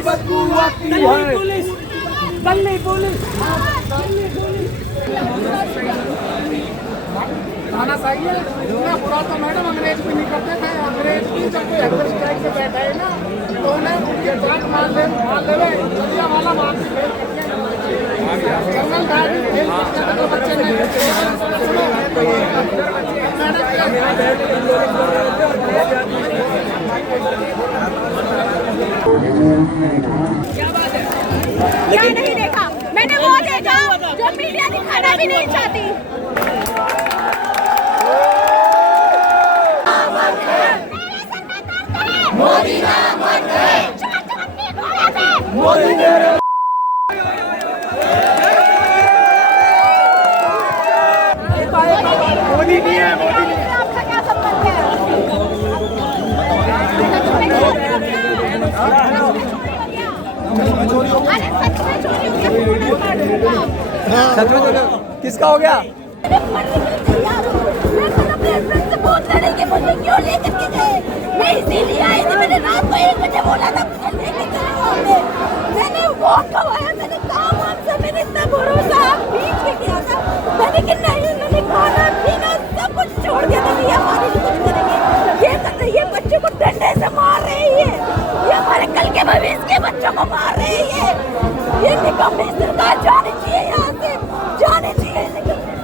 की बदबू आती है। दिल्ली पुलिस खाना चाहिए इतना बुरा तो मैडम अंग्रेज भी नहीं करते थे। अंग्रेज भी जब कोई हंगर स्ट्राइक से बैठा है ना तो उन्हें उनके जान मार ले जलिया वाला मार के फेल करते हैं। जनरल डायर भी फेल करते हैं तो बच्चे नहीं क्या बात है? क्या नहीं देखा मैंने वो देखा जो मीडिया दिखाना भी नहीं चाहती। मोदी नाम मोदी मोदी नहीं है। मोदी आपका क्या संबंध है? सच में किसका हो गया? मुझे क्यों लेकर के गए? मैं इसीलिए आई थी। मैंने रात को 1 बजे बोला था मुझे लेकर चलो। मैंने वोट करवाया। मैंने काम से मैंने इतना भरोसा बीच में किया था। मैंने कि नहीं मैंने खाना पीना सब कुछ छोड़ दिया था। ये हमारे लिए कुछ करेंगे ये कर रही है। बच्चे को डंडे से मार रही है। ये हमारे कल के भविष्य के बच्चों को मार रही है। ये निकम्मी सरकार जानी चाहिए यहाँ से जानी चाहिए।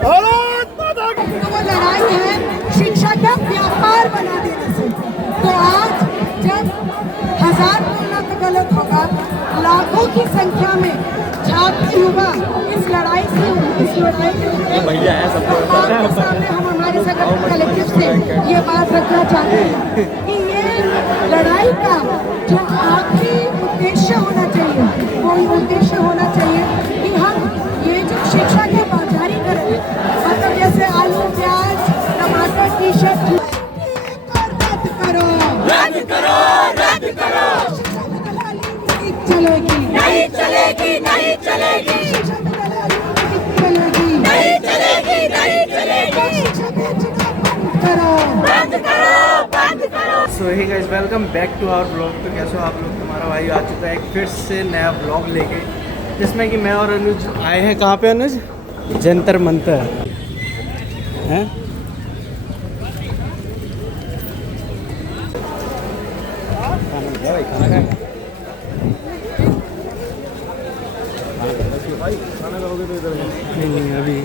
वो लड़ाई है शिक्षा का व्यापार बना देने से। तो आज जब 1000 बोलना तो गलत होगा, लाखों की संख्या में छात्र युवा इस लड़ाई के सामने हम हमारे संगठन कलेक्टिव से ये बात रखना चाहते हैं कि ये लड़ाई का जो आखिरी उद्देश्य होना चाहिए वो उद्देश्य होना चाहिए कि हम ये जो शिक्षा के बाजारीकरण मतलब जैसे आलू प्याज टमाटर टी शर्ट रद्द करो चलेगी नहीं चलेगी नहीं चलेगी नहीं चलेगी नहीं चलेगी बंद करो। So hey guys welcome back to our blog. तो कैसे हो आप लोग? तुम्हारा भाई आ चुका है एक फिर से नया ब्लॉग लेके जिसमें कि मैं और अनुज आए हैं। कहाँ पे अनुज? जंतर मंतर हैं। नहीं अभी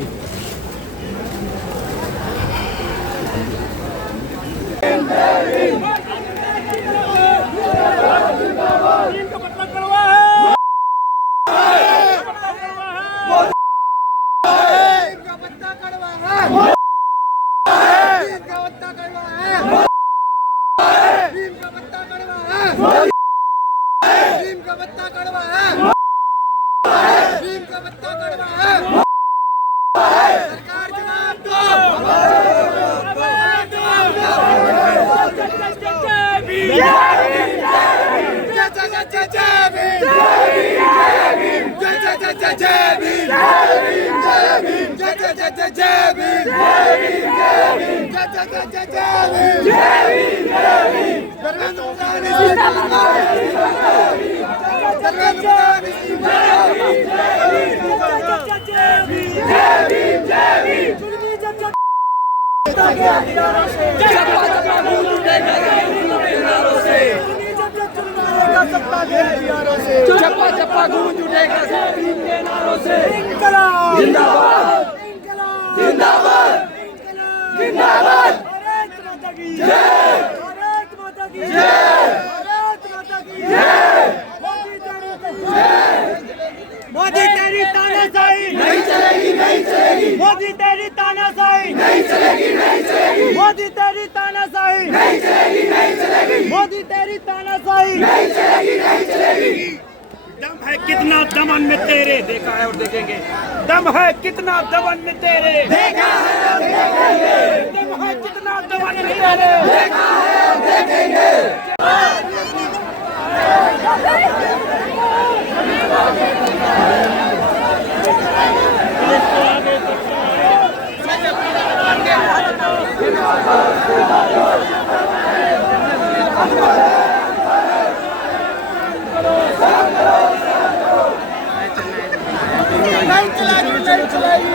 चप्पा चप्पा गूंज उठेगा के नारों से। जिंदाबाद जिंदाबाद जिंदाबाद भारत माता की जय भारत माता की जय भारत माता की जय। मोदी तेरी तानाशाही नहीं चलेगी नहीं चलेगी। मोदी तेरी तानाशाही नहीं चलेगी नहीं चलेगी। मोदी तेरी तानाशाही नहीं चलेगी नहीं चलेगी। मोदी तेरी तानाशाही नहीं चलेगी नहीं चलेगी। दम है कितना दमन में तेरे देखा है और देखेंगे। दम है कितना दमन में तेरे देखा है और देखेंगे। दम है कितना दमन में तेरे देखा है और देखेंगे। नहीं चलेगी, नहीं चलेगी,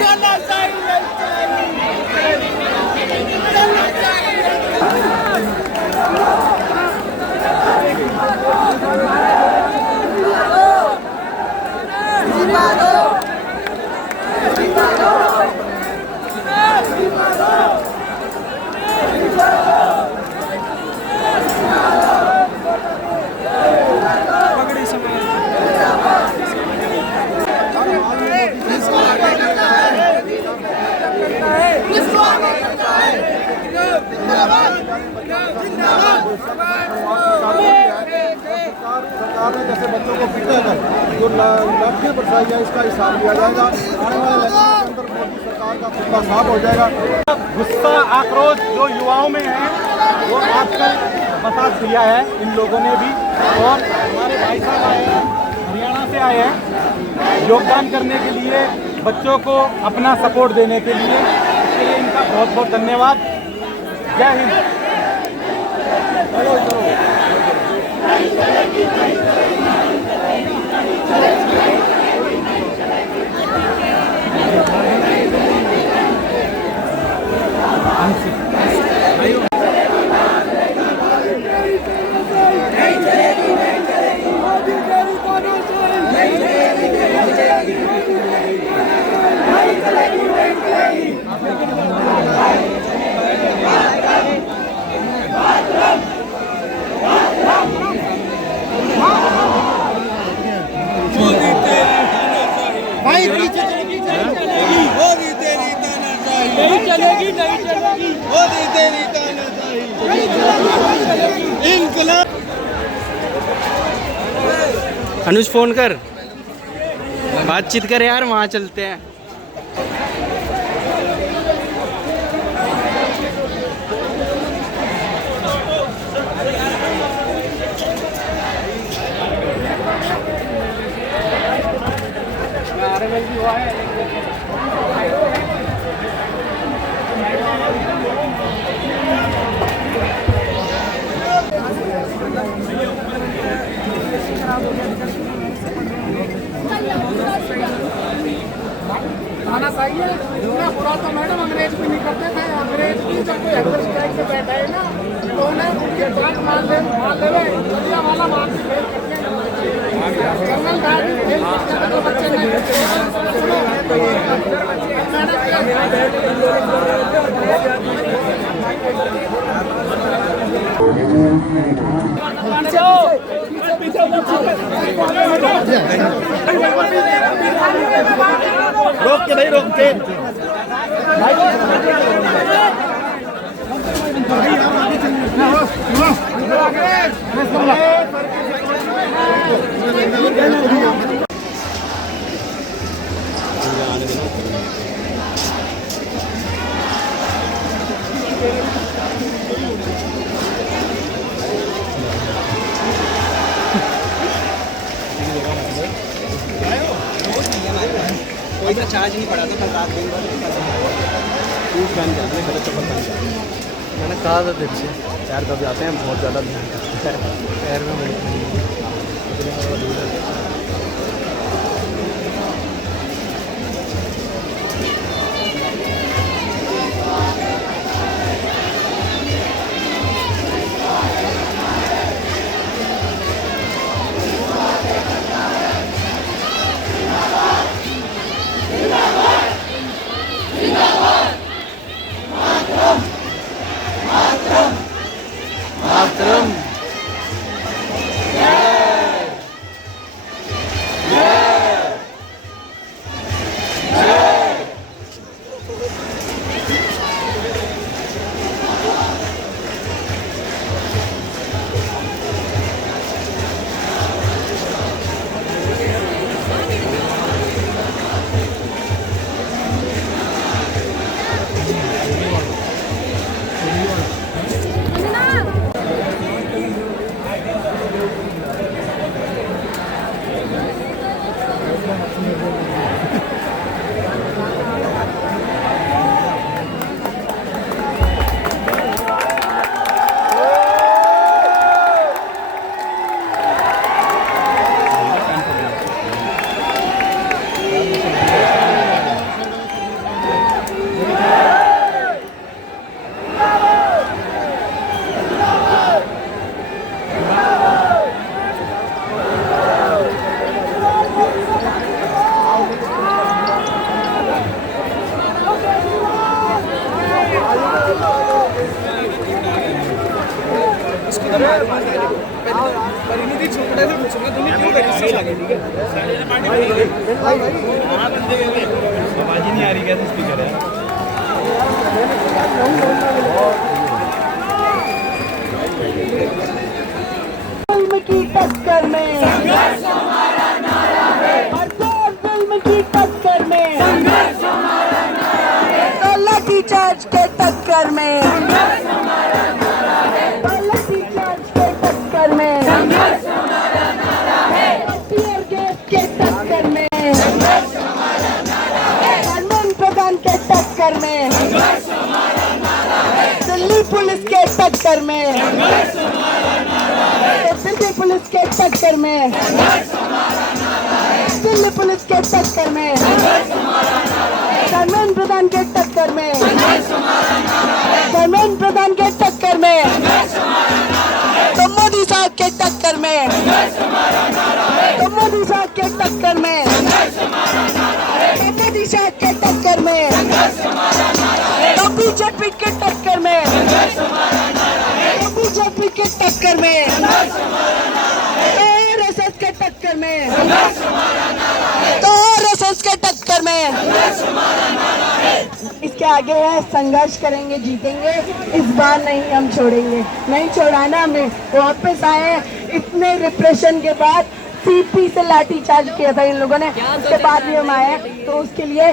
तानाशाही नहीं चलेगी, तानाशाही सरकार ने जैसे बच्चों को पिटने का जो लाठियाँ बरसाई है इसका हिसाब लिया जाएगा। आने वाले इलेक्शन के अंदर मोदी सरकार का खुदा साफ हो जाएगा। गुस्सा आक्रोश जो युवाओं में है वो आजकल बता दिया है इन लोगों ने भी। और हमारे भाई साहब आए हैं, हरियाणा से आए हैं योगदान करने के लिए, बच्चों को अपना सपोर्ट देने के लिए। इसके लिए इनका बहुत बहुत धन्यवाद। जय हिंद। नहीं चलेगी, नहीं चलेगी, मोदी तेरी तानाशाही इंकलाब। अनुज फोन कर, बातचीत कर यार, वहाँ चलते हैं। खाना चाहिए इतना बुरा तो मैडम अंग्रेज भी नहीं करते थे। अंग्रेज भी जब कोई एक्टर स्ट्राइक से बैठा है ना तो उन्हें ये बात मान ले बलिया वाला मान के फेल करते हैं। जनरल गाड़ी फेल करते हैं तो बच्चे नहीं रोक के नहीं, रोक के कोई सा चार्ज नहीं पड़ा था कल रात दिन भर। मैंने कहा था तेरे से यार कब जाते हैं, बहुत ज़्यादा ध्यान करते हैं पैर में मातरम। परिणति चोपड़ा से पूछूंगा तुम्हें क्यों रजिस्टर लगे? ठीक है, आवाज ही नहीं आ रही, कैसे स्पीकर है? फिल्म की टक्कर में संघर्ष हमारा नारा है। हर फिल्म की टक्कर में संघर्ष हमारा नारा है। तो लाठी चार्ज के टक्कर में संघर्ष हमारा नारा है। तो लाठी चार्ज के टक्कर में संघर्ष हमारा नारा है। टीयर गैस के टक्कर में संघर्ष हमारा नारा है। धर्मेंद्र प्रधान के टक्कर में संघर्ष हमारा नारा है। दिल्ली पुलिस के टक्कर में संघर्ष हमारा नारा है। दिल्ली पुलिस के टक्कर में संघर्ष हमारा नारा है। दिल्ली पुलिस के टक्कर में संघर्ष हमारा नारा है। धर्मेंद्र प्रधान के टक्कर में संघर्ष हमारा नारा है। धर्मेंद्र प्रधान के टक्कर में संघर्ष हमारा नारा है। तो मोदी साहब के टक्कर में संघर्ष हमारा नारा है। तो मोदी साहब के टक्कर में संघर्ष हमारा नारा है। तो मोदी साहब के टक्कर में संघर्ष हमारा नारा है। तो बीजेपी के टक्कर में संघर्ष हमारा नारा है। तो बीजेपी के टक्कर में संघर्ष हमारा नारा है। तो आरएसएस के टक्कर में संघर्ष हमारा नारा है। तो आरएसएस के टक्कर में संघर्ष हमारा नारा है। इसके आगे है संघर्ष करेंगे जीतेंगे, इस बार नहीं हम छोड़ेंगे, नहीं छोड़ाना हमें। वापस आए, इतने रिप्रेशन के बाद सीपी से लाठी चार्ज किया था इन लोगों ने, उसके बाद भी हम आए, तो उसके लिए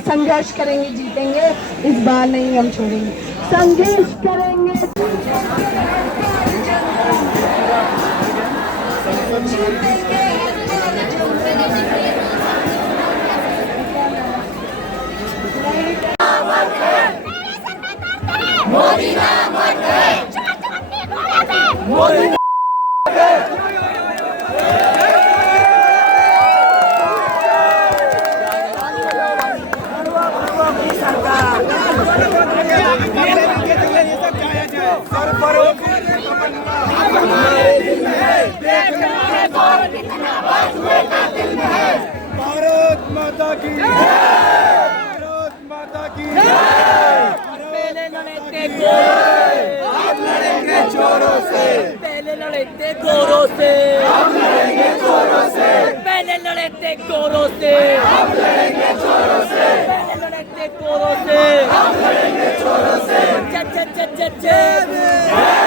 संघर्ष करेंगे जीतेंगे, इस बार नहीं हम छोड़ेंगे, संघर्ष करेंगे। मोदी नाम मत है। मोदी भारत माता की भारत माता की पहले लड़े हम लड़ेंगे जोरों से। पहले लड़े थे गोरों से, हम लड़ेंगे जोरों से। पहले लड़े थे गोरों से, हम लड़ेंगे जोरों से। पहले लड़े थे गोरों से, हम लड़ेंगे जोरों से। जय जय जय जय जय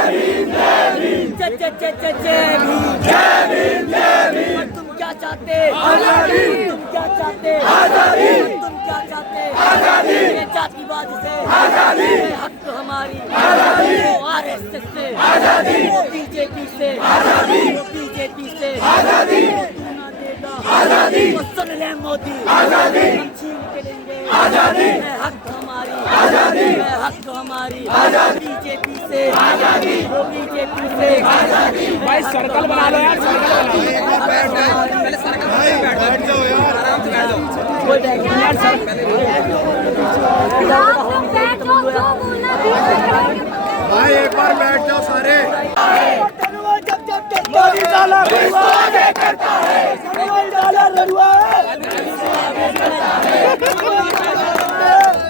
भीम, जय भीम, जय जय जय जय जय भीम, जय भीम, जय भीम। तुम क्या चाहते? आजादी। तुम क्या चाहते? आजादी। तुम क्या चाहते? आजादी। ये जातिवाद से आजादी, हक हमारी आजादी। वो आरएसएस से आजादी, वो बीजेपी से आजादी, वो बीजेपी से आजादी। वो तू ना देगा आजादी, वो सुन ले मोदी आजादी। हम छीन के लेंगे आजादी, हक हमारी आजादी, हक हमारी आजादी। बीजेपी से आजादी, वो बीजेपी से आजादी। भाई सर्कल बना लो यार, सर्कल बैठ जाओ यार, आराम से बैठ जाओ। कोई बैठ यार, सर भाई एक बार बैठ जाओ सारे। मोदी साला आगे करता है, मोदी साला रनुआ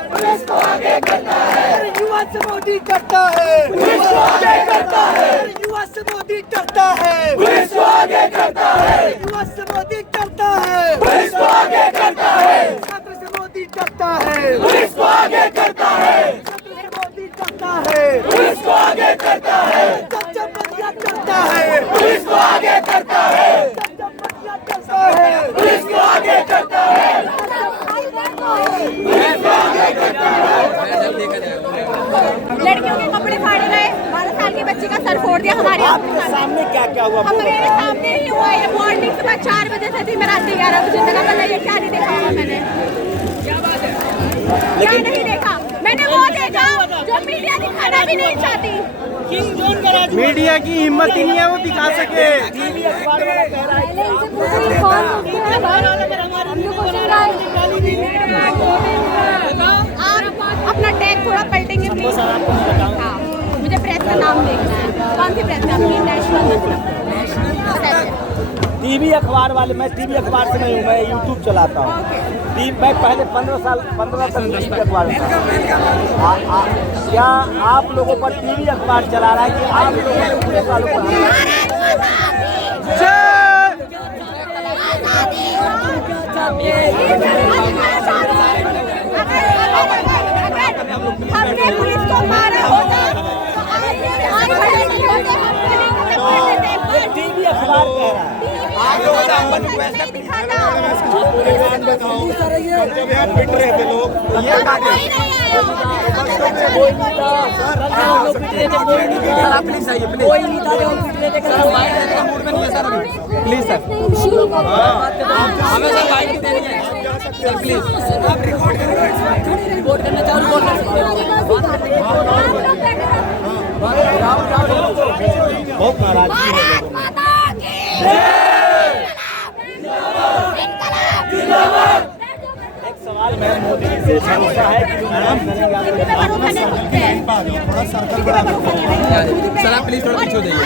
पुलिस को आगे करता है, युवा से मोदी करता है, पुलिस को आगे करता है, युवा से मोदी करता है, पुलिस को आगे करता है, युवा से मोदी करता है, पुलिस को आगे करता है, छात्र से मोदी करता है, पुलिस को आगे करता है, छात्र से मोदी करता है, पुलिस को आगे करता है, जब बतिया करता है, पुलिस को आगे करता है, जब बतिया करता है, पुलिस को आगे करता है, पुलिस को आगे करता है। लड़कियों के कपड़े फाड़े गए, 12 साल के बच्चे का सर फोड़ दिया हमारे सामने क्या क्या हुआ? हमारे सामने ही हुआ। ये मॉर्निंग सुबह 4 बजे से थी, मैं रात 11 बजे तक। बताइए क्या नहीं देखा होगा मैंने? क्या बात है? क्या नहीं देखा मैंने? वो देखा जो मीडिया दिखाना भी नहीं चाहती। मीडिया की हिम्मत ही नहीं है वो दिखा सके। टीवी अखबार वाला कह रहा है आप अपना टैग थोड़ा पलटेंगे प्लीज। हाँ, मुझे प्रेस का नाम देखना है। कौन सी प्रेस? अपनी नेशनल। टीवी अखबार वाले, मैं टीवी अखबार से नहीं हूँ, मैं यूट्यूब चलाता हूँ। मैं पहले 15 साल 15 साल टीवी अखबार में क्या आप लोगों पर टीवी अखबार चला रहा है कि आप लोगों ने पूरे सालों को हमने पुलिस को मारा होता टीवी अखबार कह रहा है पिट रहे थे लोग प्लीज सर हमें सर बाइक दे रही है सर प्लीज आप रिकॉर्ड करना चाहो बहुत नाराजगी है एक सवाल मैं मोदी जी से पूछा है कि थोड़ा सर्कल बड़ा सर आप प्लीज थोड़ा पीछे हो जाइए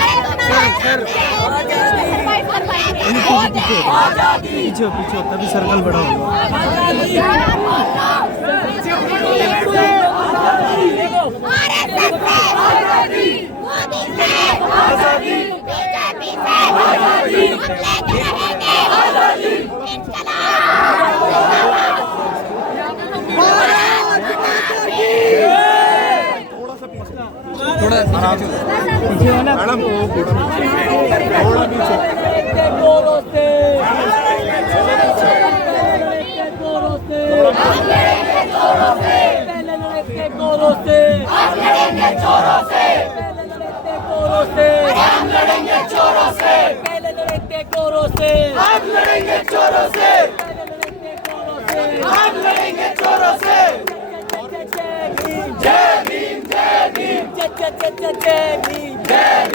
पीछे पीछे तभी सर्कल बड़ा होगा। थोड़ा पीछे है ना मैडम थोड़ा पीछे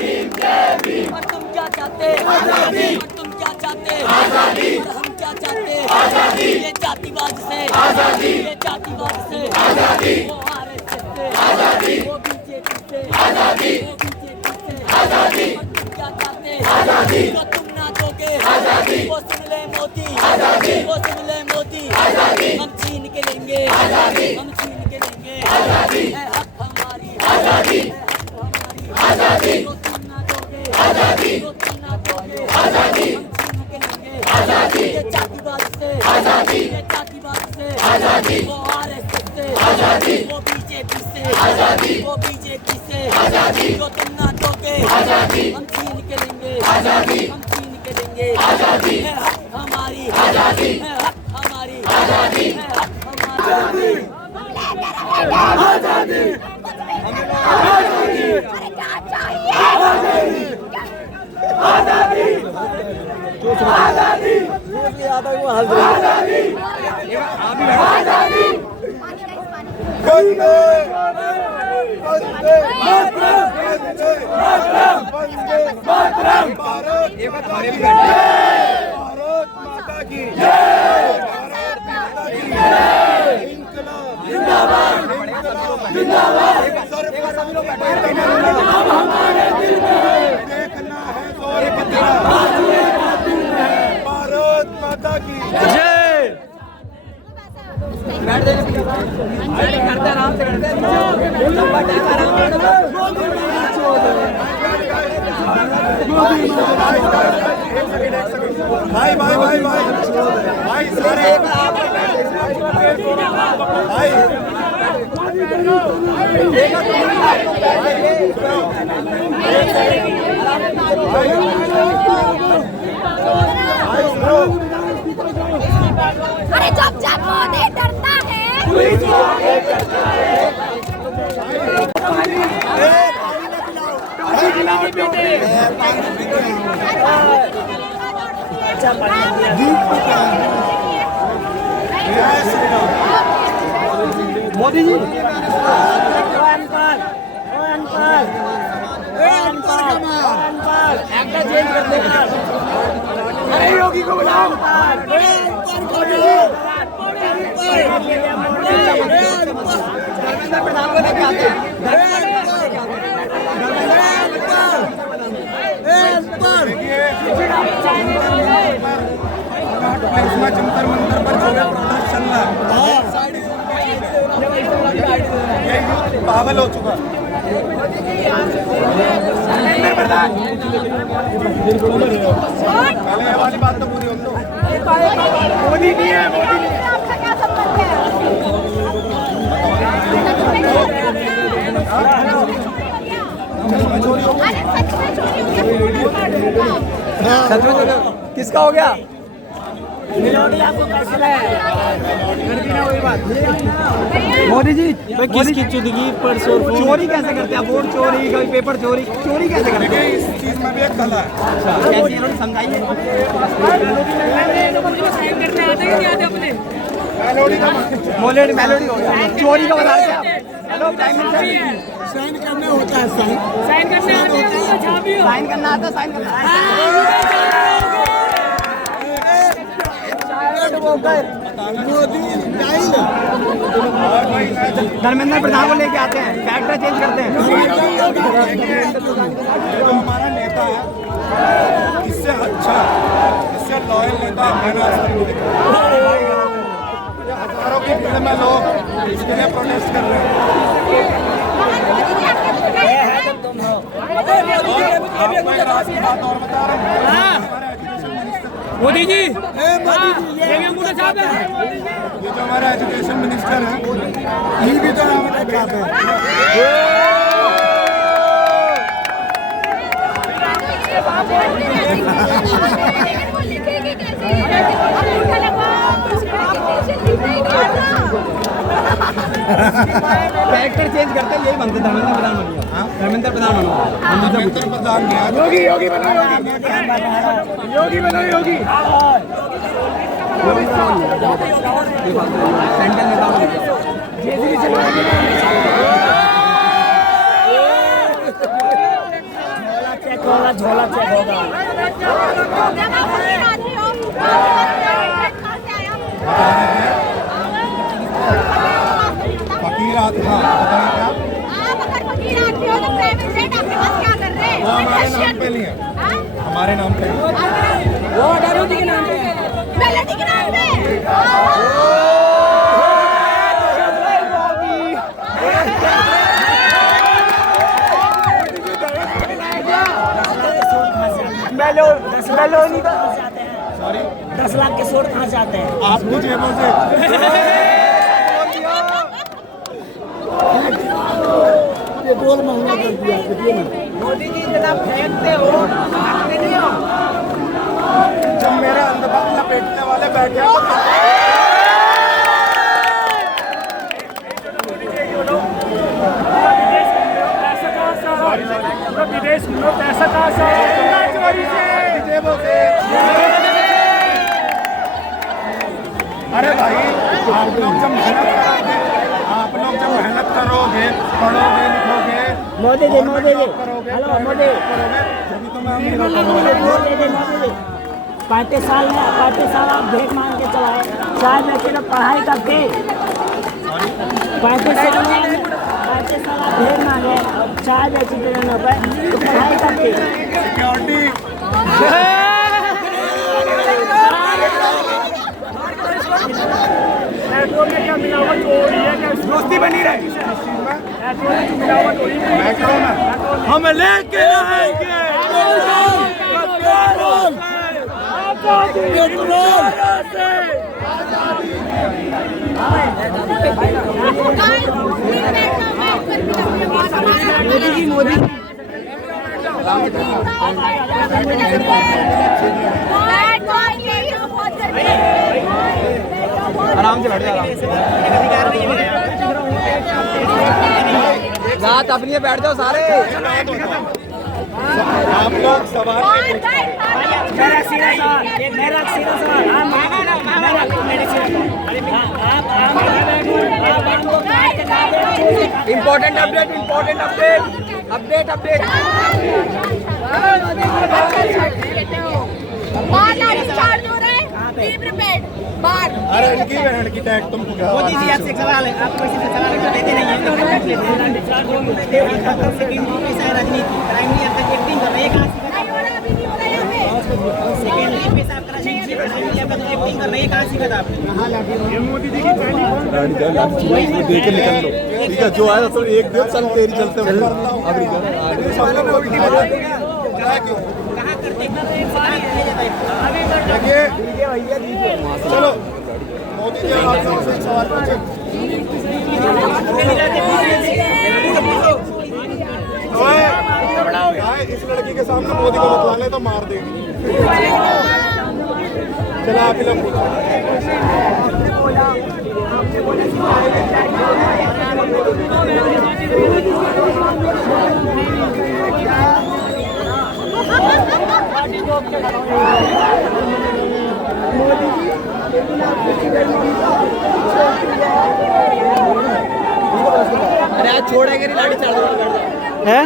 तुम क्या चाहते आजादी तुम क्या चाहते आजादी हम क्या चाहते आजादी ये जातिवाद से आजादी ये जातिवाद से आजादी वो आरएसएस से आजादी वो बीजेपी से आजादी वो बीजेपी से आजादी तुम क्या चाहते आजादी तो तुम ना दोगे आजादी वो सुन ले मोदी आजादी वो सुन ले मोदी आजादी हम छीन के लेंगे आजादी हम छीन के लेंगे आजादी है हक हमारी आजादी आजादी तो तुम ना दोगे आजादी तो तुम ना दोगे आजादी हम छीन के लेंगे आजादी ये जातिवाद से आजादी ये जातिवाद से आजादी वो आरएसएस से आजादी वो बीजेपी से आजादी वो बीजेपी से आजादी तो तुम ना दोगे आजादी हम छीन के लेंगे आजादी हम छीन के लेंगे आजादी है हक हमारी आजादी है हक हमारी आजादी है हक हमारी आजादी भारत माता की जय जिंदाबाद जिंदाबाद देखना है भारत माता की जय। करते आराम से करते भाई भाई भाई भाई भाई सारे भाई अरे जब जब मोदी डरता है मोदी जी चेंज कर देगा। अरे योगी को बुलाओ। राजघाट प्लेस में जंतर मंतर पर जो है प्रोटेस्ट चल रहा है, ये यूथ पागल हो चुका है। पहले ये वाली बात तो पूरी हो दो। मोदी नहीं है, मोदी नहीं है। आपका क्या संबंध है? अरे सच में चोरी हो गया। किसका हो गया? मोदी जी किसकी चुदगी पर चोरी कैसे करते हैं? वोट चोरी, कभी पेपर चोरी, चोरी कैसे करते हैं? इस चीज में भी एक कला है। कैसे समझाइए। मेलोडी हो गया, चोरी का बता रहे हैं आप। हेलो प्राइम मिनिस्टर, साइन करना होता है, साइन करना आता है, साइन करना धर्मेंद्र प्रधान को लेके आते हैं, कैरेक्टर चेंज करते हैं। जो हमारा नेता है, इससे अच्छा, इससे लॉयल नेता मैंने आज तक नहीं देखा। हजारों की भीड़ में लोग इसके लिए प्रोटेस्ट कर रहे हैं। आपको एक राज की बात और बता रहा हूँ। मोदी जी ये जो हमारा एजुकेशन मिनिस्टर है, ये भी तो हमारे खाते हैं। कैरेक्टर चेंज करते हैं, यही बनते धर्मेंद्र प्रधान बनिए। धर्मेंद्र प्रधान बनो, धर्मेंद्र प्रधान ने योगी योगी बनो, योगी बनो, योगी सेंट्रल नेता झोला चेक होगा। फकीर आदमी, हाँ बताएं क्या? आप अगर फकीर आदमी हो तो प्राइवेट जेट आपके पास क्या कर रहे हैं? वो हमारे नाम पे नहीं है, हमारे नाम पे नहीं। वो मेलोडी के नाम पे। मेलोडी के नाम पे। मेलोडी का 10 लाख के शोर कहाँ से आते हैं? आपकी जेबों से। ये गोल महंगा कर दिया, देखिए ना। मोदी जी इतना फेंकते हो, भागते नहीं हो। जब मेरे अंदर लपेटने वाले बैठे हैं तो विदेश में पैसा कहाँ से चोरी से, जेबों से। अरे भाई, आप लोग जब मेहनत करोगे, पढ़ोगे, लिखोगे, मोदी जी, मोदी जी, करोगे, हेलो मोदी, तभी तो मैं मोदी जी, 35 साल आप भीख मांग के चलाए, शायद मैं सिर्फ पढ़ाई करके 35 साल आप भीख मांगे, चाय बेची ट्रेनों पर, तो पढ़ाई करके सिक्योरिटी पेट्रोल में क्या मिलावट हो रही है? क्या दोस्ती बनी रही? पेट्रोल में मिलावट हो रही है? पेट्रोल में हम लेके आएंगे मोदी जी, मोदी आराम से बैठ जाओ, रात अपनी है, बैठ जाओ सारे। आप लोग सवाल मेरा सीधा सवाल, इम्पोर्टेंट अपडेट, अरे इनकी बहन की टैग तुमको क्या? मोदी जी आपसे एक सवाल है, आप किसी से सवाल देते नहीं हैं, राजनीति क्राइम नहीं अब तक एक्टिंग कर रहे हैं, सेकेंडली पेशाब करा करना, ये कहाँ सीखा था आपने? ये मोदी जी की पहली देख के निकल लो, ठीक है? जो आया तो एक दो चल तेरी चलते कहाँ करते चलो मोदी जी आपसे एक सवाल पूछे। इस लड़की के सामने मोदी को बतला ले तो मार देगी। चलो आप ही लोग पूछो। अरे आज छोड़ेंगे नहीं, लाठी चार्ज है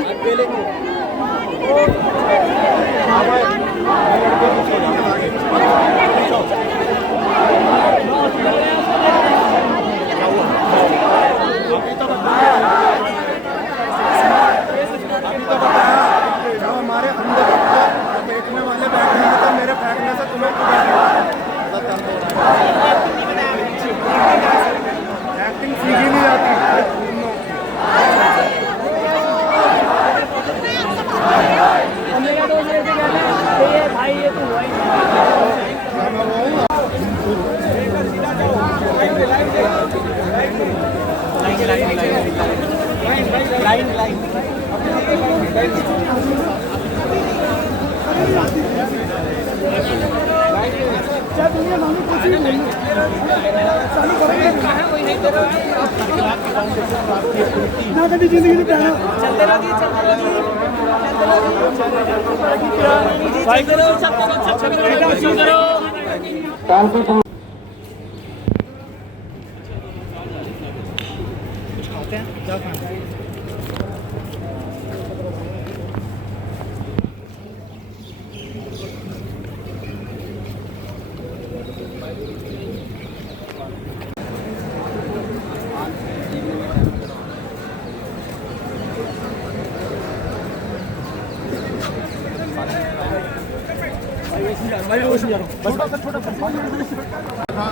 जब हमारे अंदर फेंकने वाले बैठे हैं तो मेरे फेंकने से तुम्हें एक्टिंग सीखी नहीं जाती।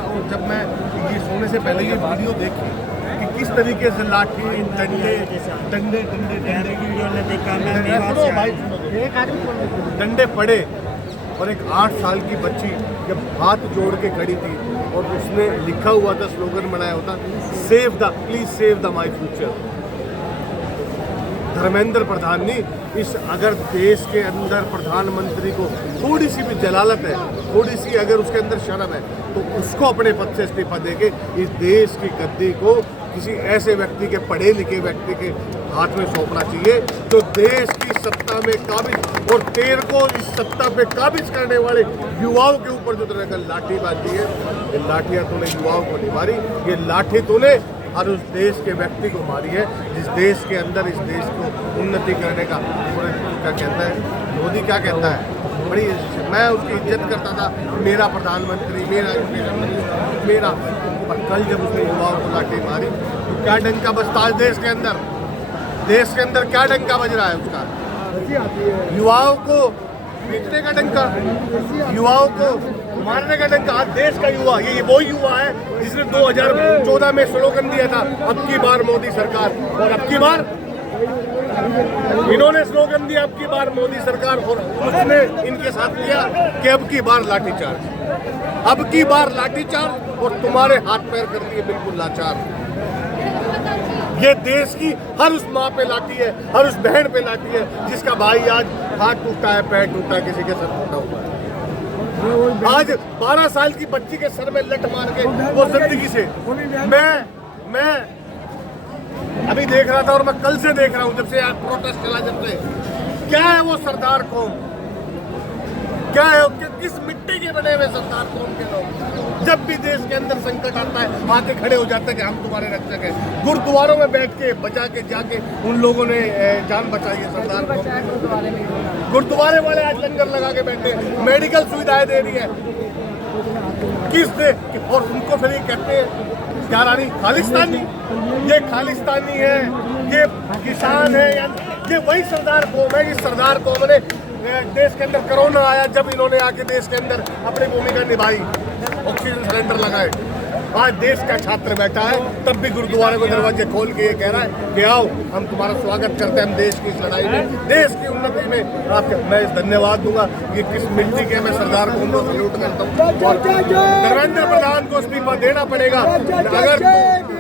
और जब मैं ये सोने से पहले ये वीडियो देखी कि किस तरीके से लाठी डंडे डंडे डंडे डंडे डंडे पड़े और एक 8 साल की बच्ची जब हाथ जोड़ के खड़ी थी और उसने लिखा हुआ था, स्लोगन बनाया होता, save the please save the my future. Dharmendra Pradhan ने इस अगर देश के अंदर प्रधानमंत्री को थोड़ी सी भी जलालत है, थोड़ी सी अगर उसके अंदर शर्म है तो उसको अपने पद से इस्तीफा देके इस देश की गद्दी को किसी ऐसे व्यक्ति के, पढ़े लिखे व्यक्ति के हाथ में सौंपना चाहिए जो देश की सत्ता में काबिज और तेर को इस सत्ता पे काबिज करने वाले युवाओं के ऊपर जो तरह का लाठी बांधी है, ये लाठियाँ तूने युवाओं को नहीं मारी, ये लाठी तूने और उस देश के व्यक्ति को मारी है जिस देश के अंदर इस देश को उन्नति करने का क्या कहता है मोदी, क्या कहता है, बड़ी मैं उसकी इज्जत करता था, मेरा प्रधानमंत्री, मेरा पर कल जब उसने युवाओं को लाठी मारी तो क्या डंका बजता है देश के अंदर क्या डंका बज रहा है उसका? युवाओं को पीटने का डंका, युवाओं को मारने का डंका। आज देश का युवा, ये वो युवा है जिसने 2014 में स्लोगन दिया था, अब की बार मोदी सरकार, और अब की बार इन्होंने स्लोगन दिया अब की बार मोदी सरकार, और उसने इनके साथ किया कि अब की बार लाठीचार्ज, अब की बार लाठीचार्ज, और तुम्हारे हाथ पैर कर दिए बिल्कुल लाचार। ये देश की हर उस माँ पे लाठी है, हर उस बहन पे लाठी है जिसका भाई आज हाथ टूटा है, पैर टूटा है, किसी के सर टूटा हुआ है। आज 12 साल की बच्ची के सर में लट मार के वो जिंदगी से मैं अभी देख रहा था और मैं कल से देख रहा हूँ, जब से आज प्रोटेस्ट चला, जब से क्या है वो सरदार कौम, क्या है किस मिट्टी के बने हुए सरदार कौम के लोग। जब भी देश के अंदर संकट आता है आके खड़े हो जाते हैं कि हम तुम्हारे रक्षक हैं। गुरुद्वारों में बैठ के बचा के जाके उन लोगों ने जान बचाई है सरदार कौम। गुरुद्वारे वाले आज लंगर लगा के बैठे, मेडिकल सुविधाएं दे रही है किस दे, और उनको फिर ये कहते हैं क्या रानी खालिस्तानी, ये खालिस्तानी है, ये किसान है, ये वही सरदार कौम है। इस सरदार कौम ने देश के अंदर कोरोना आया, जब इन्होंने आके देश के अंदर अपनी भूमिका निभाई, ऑक्सीजन सिलेंडर लगाए। आज देश का छात्र बैठा है, तब भी गुरुद्वारे को दरवाजे खोल के ये कह रहा है कि आओ हम तुम्हारा स्वागत करते हैं, हम देश की इस लड़ाई में, देश की उन्नति में आपके मैं इस धन्यवाद दूंगा। ये किस मिट्टी के, मैं सरदार को उनको सल्यूट करता हूँ। धर्मेंद्र प्रधान को इस्तीफा देना पड़ेगा।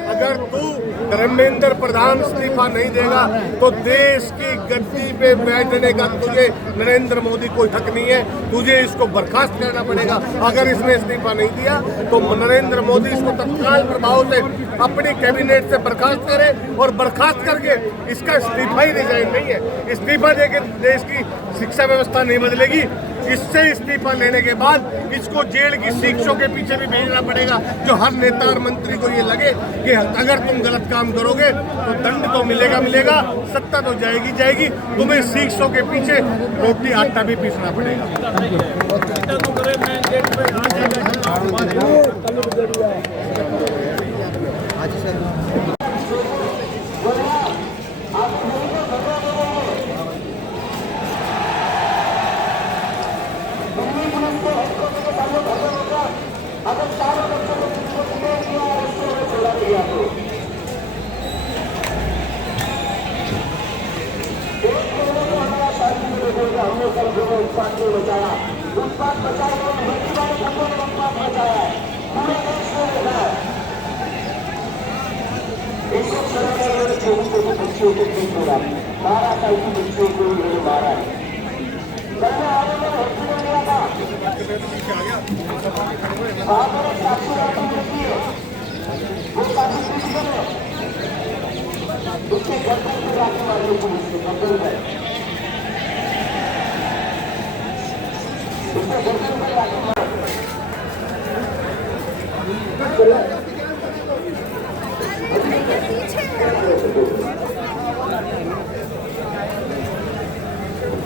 अगर तू धर्मेंद्र प्रधान इस्तीफा नहीं देगा तो देश की गद्दी पे बैठने का तुझे नरेंद्र मोदी कोई हक नहीं है, तुझे इसको बर्खास्त करना पड़ेगा। अगर इसने इस्तीफा नहीं दिया तो नरेंद्र मोदी इसको तत्काल प्रभाव से अपनी कैबिनेट से बर्खास्त करे, और बर्खास्त करके इसका इस्तीफा ही रिजाइन नहीं है, इस्तीफा देके देश की शिक्षा व्यवस्था नहीं बदलेगी। इससे इस्तीफा लेने के बाद इसको जेल की शिक्षों के पीछे भी भेजना पड़ेगा, जो हर नेता और मंत्री को ये लगे कि अगर तुम गलत काम करोगे तो दंड तो मिलेगा, सत्ता तो जाएगी, तुम्हें शिक्षों के पीछे रोटी आटा भी पीसना पड़ेगा।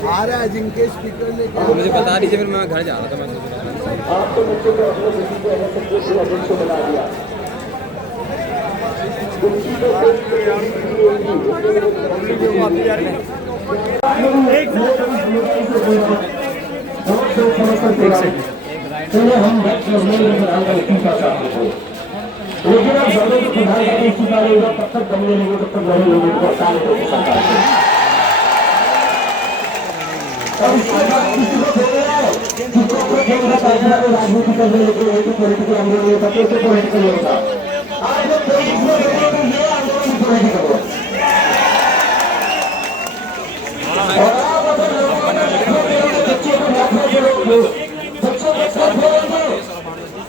आ रहा है जिनके स्पीकर लेके मुझे बता दीजिए, फिर मैं घर जा रहा था। मैं लेकिन अब जब तक प्रधानमंत्री इस्तीफा लेगा तब तक बंगले नहीं, तब तक बड़े लोगों को हड़ताल होगी सरकार की। और इसके बाद किसी को बोलना है कि राजनीति करने लगे, पॉलिटिकल आंदोलन होता है, तो पॉलिटिकल होता। आज जब पुलिस में लगे तो ये आंदोलन पॉलिटिकल हो, और आप अगर बच्चे को लाखों बच्चों के साथ बोलेंगे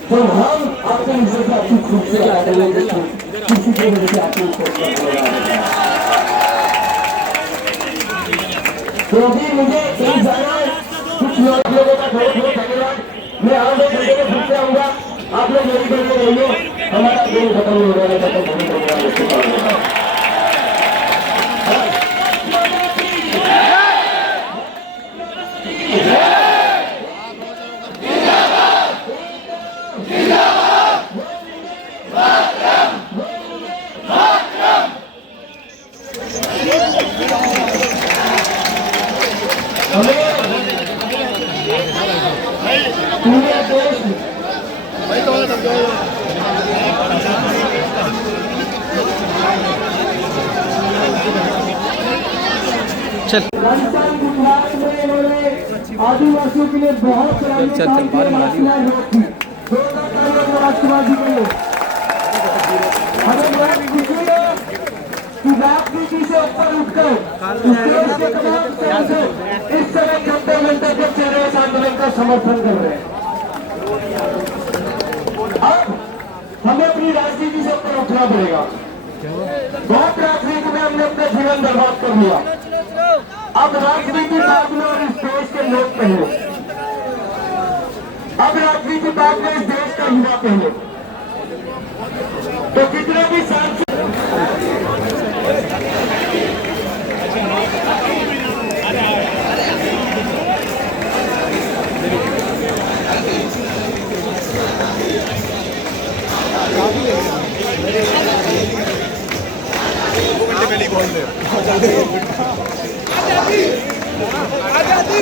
तो हम अपने इज्जत अपनी खुद से आंदोलन किसी की वजह से आपको क्योंकि मुझे कहीं जाना है, कुछ लोगों का बहुत बहुत धन्यवाद। मैं आगे घंटे में फिर से आऊंगा, आप लोग मेरी करके रहिए, हमारा खेल खत्म हो रहा है। राजस्थान गुजरात में इन्होंने आदिवासियों के लिए बहुत राष्ट्रवादी के लिए हमें बहुत खुशी है कि राजनीति से ऊपर उठकर इस समय घंटे घंटे के चेहरे इस आंदोलन का समर्थन कर रहे हैं। अब हमें अपनी राजनीति से ऊपर उठना पड़ेगा। बहुत राजनीति में हमने अपना जीवन बर्बाद कर लिया, अब राजनीति बाद में और इस देश के लोग पहले, अब राजनीति बाद में इस देश का युवा पहले। तो कितने भी सांसद आजादी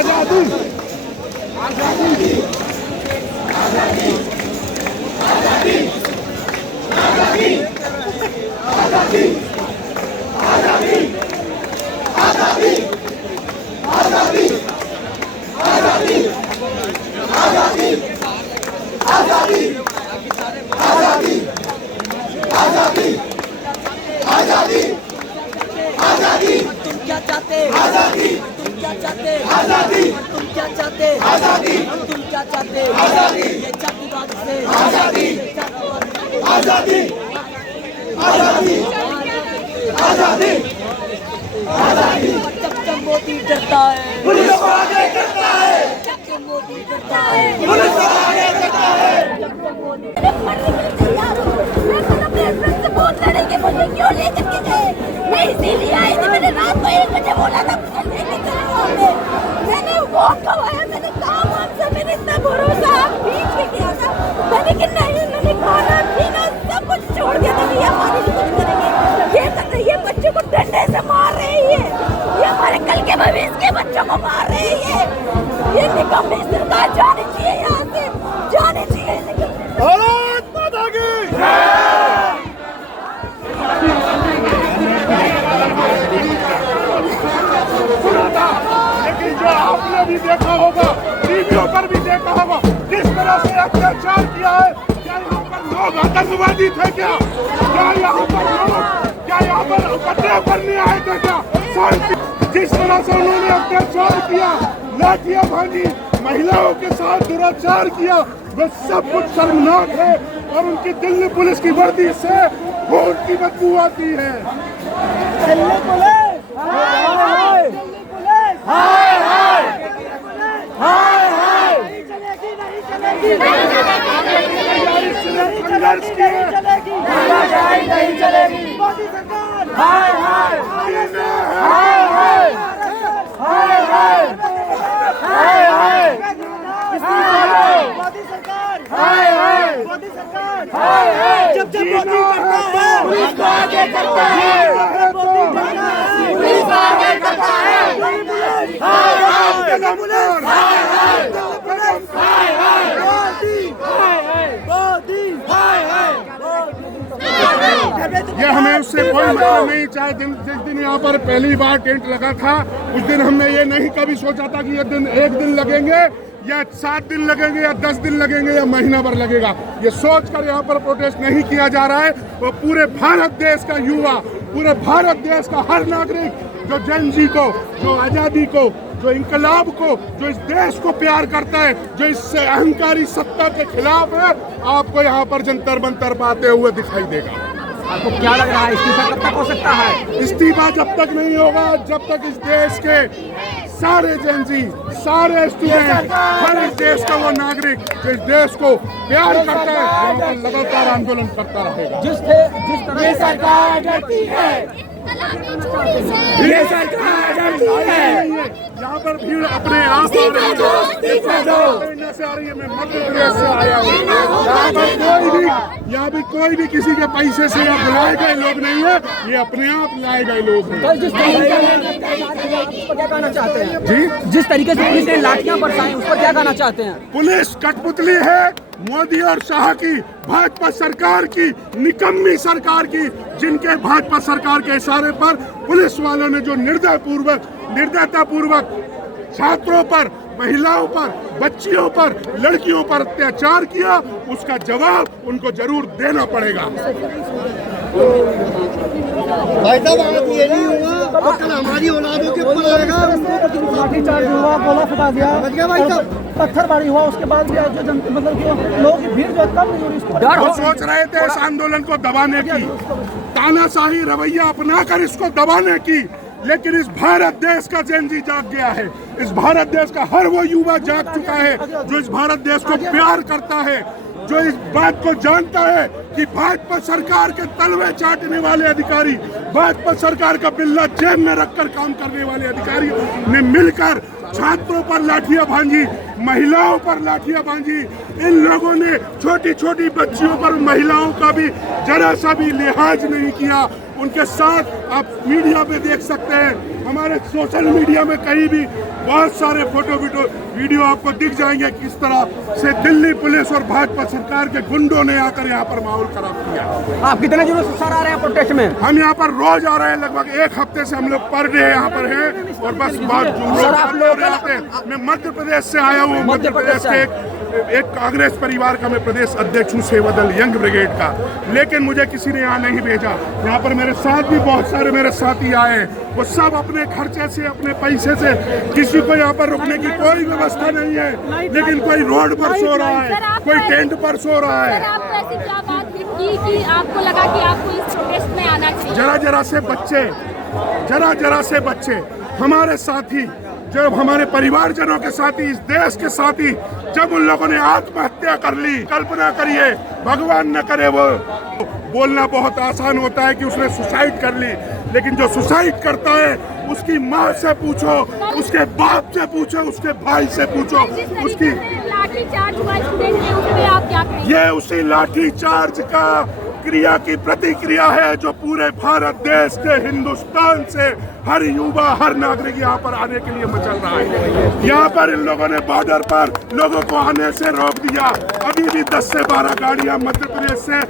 आजादी तुम क्या चाहते आजादी, तुम क्या चाहते आजादी, तुम क्या चाहते आजादी, तुम क्या चाहते आजादी, ये जातिवाद से आजादी, आजादी, आजादी, आजादी, आजादी। जब जब मोदी डरता है पुलिस को आगे करता है, जब जब मोदी डरता है पुलिस को आगे करता है, जब जब मोदी बहुत लड़ेंगे, मुझे क्यों लेकर के गए? मैं इसीलिए आई थी, मैंने रात को 1 बजे बोला था मुझे लेके चलो वहाँ पे। मैंने वोट गवाया, मैंने काम से मैंने इतना भरोसा बीच में किया था, मैंने कि नहीं, मैंने खाना पीना सब कुछ छोड़ दिया था, भैया हमारे लिए कुछ करेंगे। ये कर रही है, बच्चों को डंडे से मार रही है, ये हमारे कल के भविष्य के बच्चों को मार रही है। ये निकम्मी सरकार जानी चाहिए, यहाँ से जानी चाहिए। भारत माता की लेकिन जो आपने भी देखा होगा, टीवियों पर भी देखा होगा, किस तरह से अत्याचार किया है। क्या यहाँ पर लोग आतंकवादी थे क्या? क्या यहाँ पर कचरा करने आए थे क्या? जिस तरह से उन्होंने अत्याचार किया, लाठियां भांजी, महिलाओं के साथ दुराचार किया, वह सब कुछ शर्मनाक है। और उनकी दिल्ली पुलिस की वर्दी से खून की बदबू आती है। दिल्ली पुलिस, हाय हाय, दिल्ली पुलिस, हाय हाय, हाय हाय, नहीं चलेगी, नहीं चलेगी, नहीं चलेगी, नहीं चलेगी। मोदी सरकार, हाय हाय, हाय हाय, हाय हाय, हाय हाय, मोदी सरकार, हाय हाय, मोदी सरकार, हाय हाय। जब जब मोदी करता है पुलिस को आगे करता है, मोदी करता है पुलिस को आगे करता है, हाय हाय, पुलिस, हाय हाय, पुलिस, हाय हाय, मोदी, हाय हाय, मोदी, हाय हाय। ये हमें उससे कोई मतलब नहीं। चाहे जिस दिन यहाँ पर पहली बार टेंट लगा था, उस दिन हमने ये नहीं कभी सोचा था कि ये दिन 1 दिन लगेंगे या 7 दिन लगेंगे या 10 दिन लगेंगे या महीना भर लगेगा। ये सोचकर यहाँ पर प्रोटेस्ट नहीं किया जा रहा है। वो पूरे भारत देश का युवा, पूरे भारत देश का हर नागरिक जो जेन जी को, जो आज़ादी को, जो इंकलाब को, जो इस देश को प्यार करता है, जो इस अहंकारी सत्ता के खिलाफ है, आपको यहाँ पर जंतर मंतर पाते हुए दिखाई देगा। आपको क्या लग रहा है इस्तीफा कब तक हो सकता है? इस्तीफा जब तक नहीं होगा, जब तक इस देश के सारे जेनजी, सारे स्टूडेंट, हर इस देश का वो नागरिक जो इस देश को प्यार करता है, यहाँ पर लगातार आंदोलन करता रहेगा। जिस तरह ये सरकार डरती है, ये सरकार डरती है। यहाँ पर भीड़ अपने आप आ रही है, से आ रही है। मैं मध्य प्रदेश से आया हूँ। यहाँ भी कोई भी किसी के पैसे से या बुलाए गए लोग नहीं है, ये अपने आप लाए गए लोग हैं। क्या कहना चाहते हैं जी, जिस तरीके से पुलिस ने लाठियां बरसाई उस पर क्या कहना चाहते हैं? पुलिस कठपुतली है मोदी और शाह की, भाजपा सरकार की, निकम्मी सरकार की, जिनके भाजपा सरकार के इशारे पर पुलिस वालों ने जो निर्दयतापूर्वक छात्रों पर, महिलाओं पर, बच्चियों पर, लड़कियों पर अत्याचार किया, उसका जवाब उनको जरूर देना पड़ेगा। भाई साहब आज ये नहीं हुआ, कल हमारी औलादों के ऊपर आएगा। लाठीचार्ज हुआ, गोला फटा दिया, पत्थरबारी हुआ, उसके बाद भी आज जो जनता, मतलब कि लोग की भीड़ जो कम नहीं हो रही, इसको वो सोच रहे थे इस आंदोलन को दबाने की, तानाशाही रवैया अपनाकर इसको दबाने की, लेकिन इस भारत देश का जेनजी जाग गया है। इस भारत देश का हर वो युवा जाग चुका है जो इस भारत देश को प्यार करता है, जो इस बात को जानता है कि भाजपा सरकार के तलवे चाटने वाले अधिकारी, भाजपा सरकार का बिल्ला जेब में रखकर काम करने वाले अधिकारी ने मिलकर छात्रों पर लाठियां भांजी, महिलाओं पर लाठियां भांजी। इन लोगों ने छोटी छोटी बच्चियों पर, महिलाओं का भी जरा सा भी लिहाज नहीं किया। उनके साथ आप मीडिया पे देख सकते हैं, हमारे सोशल मीडिया में कहीं भी बहुत सारे फोटो वीडियो आपको दिख जाएंगे किस तरह से दिल्ली पुलिस और भाजपा सरकार के गुंडों ने आकर यहाँ पर माहौल खराब किया। आप कितने दिनों से सर आ रहे हैं प्रोटेस्ट में? हम यहाँ पर रोज आ रहे हैं, लगभग एक हफ्ते से हम लोग पर डे यहाँ पर हैं और बस बात मैं मध्य प्रदेश से आया हूँ। मध्य प्रदेश के एक कांग्रेस परिवार का मैं प्रदेश अध्यक्ष हूँ, सेवादल यंग ब्रिगेड का, लेकिन मुझे किसी ने यहाँ नहीं भेजा। यहाँ पर मेरे साथ भी बहुत सारे मेरे साथी आए हैं, वो सब अपने खर्चे से अपने पैसे से, किसी को यहाँ पर रुकने की कोई व्यवस्था नहीं है, लेकिन कोई रोड पर सो रहा है, कोई टेंट पर सो रहा है। आपको ऐसी क्या बात की कि आपको लगा कि आपको इस प्रोटेस्ट में आना चाहिए? जरा से बच्चे हमारे साथी, जब हमारे परिवारजनों के साथी, इस देश के साथी, जब उन लोगों ने आत्महत्या कर ली, कल्पना करिए, भगवान न करे, वो बोलना बहुत आसान होता है कि उसने सुसाइड कर ली, लेकिन जो सुसाइड करता है उसकी माँ से पूछो, उसके बाप से पूछो, उसके भाई से पूछो, उसकी लाठी चार्ज हुआ स्टूडेंट के, उसमें आप क्या कहेंगे? ये उसी लाठी चार्ज का क्रिया की प्रतिक्रिया है जो पूरे भारत देश के, हिंदुस्तान से हर युवा, हर नागरिक यहाँ पर आने के लिए मचल रहा है। यहाँ पर इन लोगों ने बॉर्डर पर लोगों को आने से रोक दिया। अभी भी 10 से 12 गाड़ियाँ मध्य प्रदेश से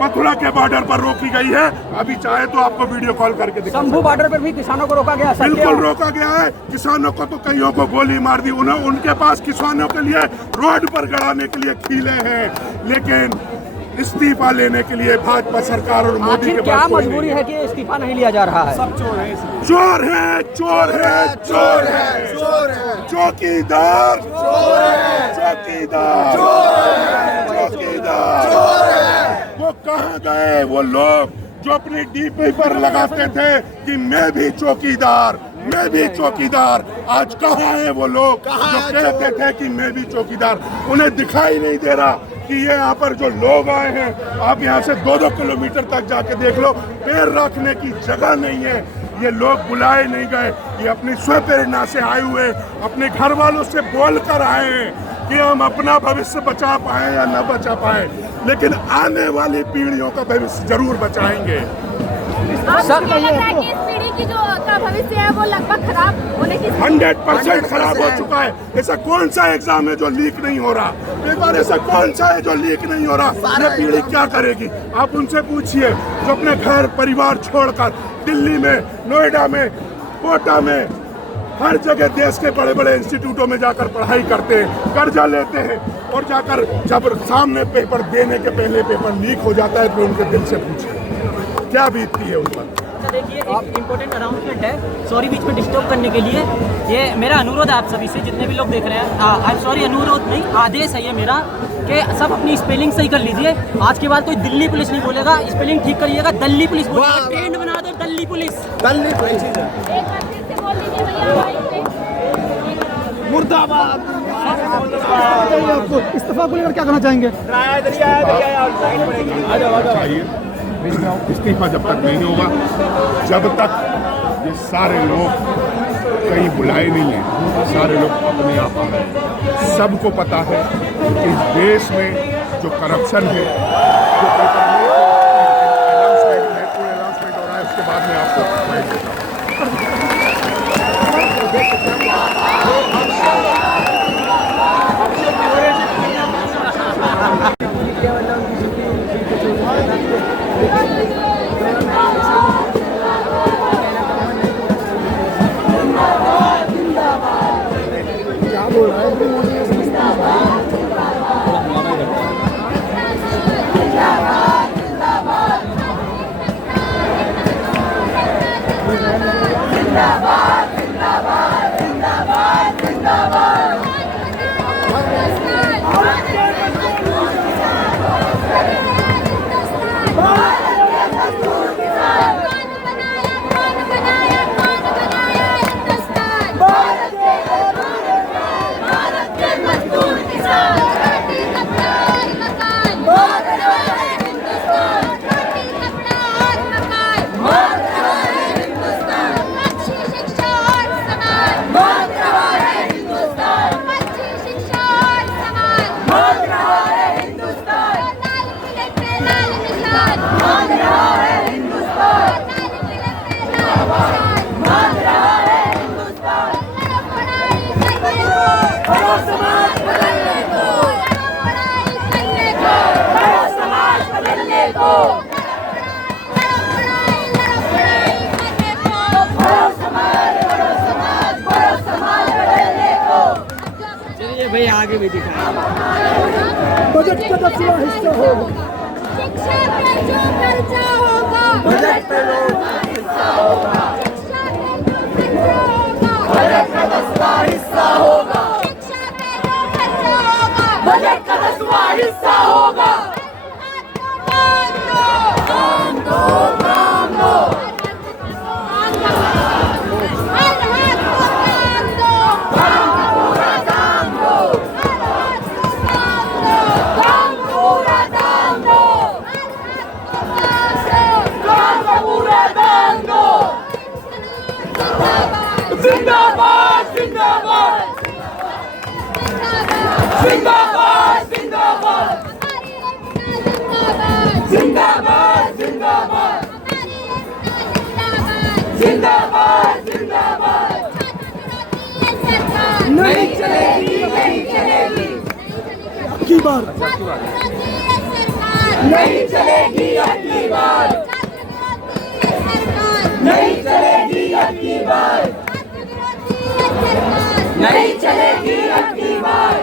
मथुरा के बॉर्डर पर रोकी गई है। अभी चाहे तो आपको वीडियो कॉल करके दिखा। शंभू बॉर्डर पर भी किसानों को रोका गया? बिल्कुल रोका गया है। किसानों को तो कईयों को गोली मार दी। उनके पास किसानों के लिए रोड पर गड़ाने के लिए खीले हैं, लेकिन इस्तीफा लेने के लिए भाजपा सरकार और मोदी के क्या पास मजबूरी है कि इस्तीफा नहीं लिया जा रहा है? सब चोर है, चोर है, चोर है, चोर है, चोर है, चौकीदार, चोर है, चौकीदार, चौकीदार, चोर है। वो कहाँ गए वो लोग जो अपनी डीपी पर लगाते थे कि मैं भी चौकीदार, मैं भी चौकीदार? आज कहाँ है वो लोग जो कहते थे कि मैं भी चौकीदार? उन्हें दिखाई नहीं दे रहा कि ये यहाँ पर जो लोग आए हैं, आप यहाँ से 2-2 किलोमीटर तक जाके देख लो, पैर रखने की जगह नहीं है। ये लोग बुलाए नहीं गए, ये अपनी स्वप्रेरणा से आए हुए, अपने घर वालों से बोल कर आए हैं कि हम अपना भविष्य बचा पाए या न बचा पाए, लेकिन आने वाली पीढ़ियों का भविष्य जरूर बचाएंगे। आपको क्या लग रहा है कि इस पीढ़ी की जो का भविष्य है वो लगभग खराब होने की 100% खराब हो चुका है। ऐसा कौन सा एग्जाम है जो लीक नहीं हो रहा? पेपर ऐसा कौन सा है जो लीक नहीं हो रहा? ये पीढ़ी क्या करेगी? आप उनसे पूछिए जो अपने घर परिवार छोड़कर दिल्ली में, नोएडा में, कोटा में, हर जगह देश के बड़े बड़े इंस्टीट्यूटों में जाकर पढ़ाई करते हैं, कर्जा लेते हैं, और जाकर जब सामने पेपर देने के पहले पेपर लीक हो जाता है तो उनके दिल से पूछिए क्या बीतती है उन पर। देखिए, एक इम्पोर्टेंट अनाउंसमेंट है, सॉरी बीच में डिस्टर्ब करने के लिए। ये मेरा अनुरोध है आप सभी से, जितने भी लोग देख रहे हैं, आई एम सॉरी, अनुरोध नहीं, आदेश है ये मेरा कि सब अपनी स्पेलिंग सही कर लीजिए। आज के बाद कोई दिल्ली पुलिस नहीं बोलेगा, स्पेलिंग ठीक करिएगा, दिल्ली पुलिस बोलेगा। ट्रेंड बना दो दिल्ली पुलिस, दिल्ली पुलिस। मुर्दाबाद। इस्तीफा को लेकर क्या कहना चाहेंगे? इस्तीफा जब तक नहीं होगा, जब तक ये सारे लोग कहीं बुलाए नहीं हैं, सारे लोग अपने आप आ रहे हैं। सबको पता है कि इस देश में जो करप्शन है, जो अनाउंसमेंट हो रहा है, उसके बाद में आपको बड़ा समाज बदलने को, पढ़ाई करने को, बड़ा समाज बदलने को, पढ़ाई करने को, बड़ा समाज बदलने को। चलिए भाई आगे भी दिखाएं। बजट का 10वां हिस्सा होगा। शिक्षा पे जो खर्चा होगा, बजट पे लोग शिक्षा पे जो खर्चा होगा, बजट का 10वां हिस्सा होगा। शिक्षा पे जो खर्चा होगा, बजट का 10वां हिस्सा होगा। काम दो, काम दो, काम दो। हर हाथ को काम दो, काम पूरा काम दो। हर हाथ को काम दो, काम पूरा काम दो। काम पूरा काम दो। जिंदाबाद जिंदाबाद जिंदाबाद जिंदाबाद जिंदाबाद जिंदाबाद जिंदाबाद जिंदाबाद। नहीं चलेगी नहीं चलेगी अब की बार नहीं चलेगी अब की बार नहीं चलेगी अब की बार नहीं चलेगी अब की बार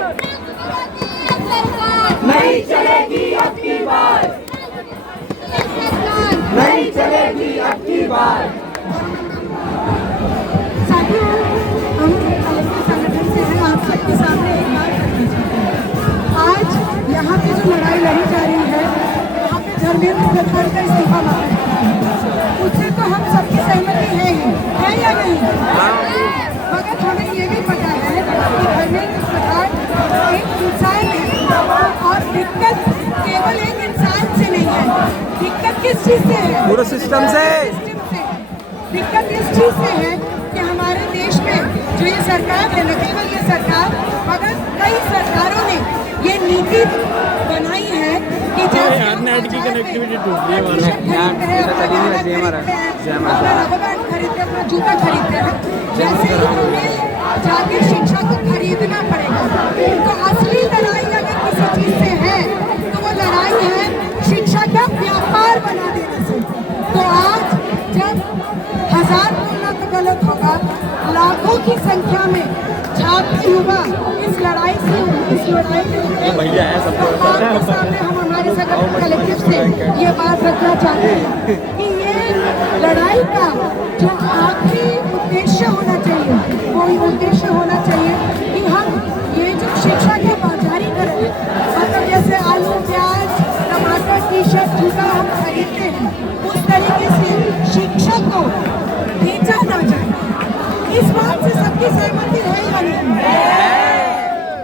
नहीं चलेगी अब की बार नहीं चलेगी अब की बार। साथियों, हम कलेक्टिव संगठन से हैं, आप सबके सामने एक बात करना चाहते हैं। आज यहाँ पे जो लड़ाई लड़ी जा रही है, यहाँ पे धर्मेंद्र प्रधान का इस्तीफा मांगा जा रहा है, उससे तो हम सबकी सहमति है ही, है या नहीं? मगर हमें ये भी पता है कि धर्मेंद्र प्रधान एक इंसान है और दिक्कत केवल एक इंसान से नहीं है। दिक्कत किस चीज़ से है? पूरे सिस्टम से। दिक्कत इस चीज़ से है कि हमारे देश में जो ये सरकार है, न केवल ये सरकार मगर कई सरकारों ने ये नीति बनाई है कि जैसे नेट की कनेक्टिविटी टूट रही है, अपना रबर बैंड खरीदते, अपना जूता खरीदते हैं, वैसे ही हमें जाके शिक्षा को खरीदना पड़ेगा। तो असली लड़ाई अगर किसी चीज़ से है तो वो लड़ाई है शिक्षा का व्यापार बना देने से। तो आज जब 1000 बोलना तो गलत होगा, लाखों की संख्या में छात्र युवा इस लड़ाई से आपके सामने हम हमारे संगठन कलेक्टिव से ये बात रखना चाहते हैं कि ये लड़ाई का जो आखिरी उद्देश्य होना चाहिए, वो उद्देश्य होना चाहिए कि हम ये जो शिक्षा के बाजारीकरण, मतलब जैसे आलू प्याज टमाटर टी शर्ट जूता हम खरीदते हैं, उस तरीके से शिक्षा को बेचा ना जाए। इस बात से सबकी सहमति है या नहीं?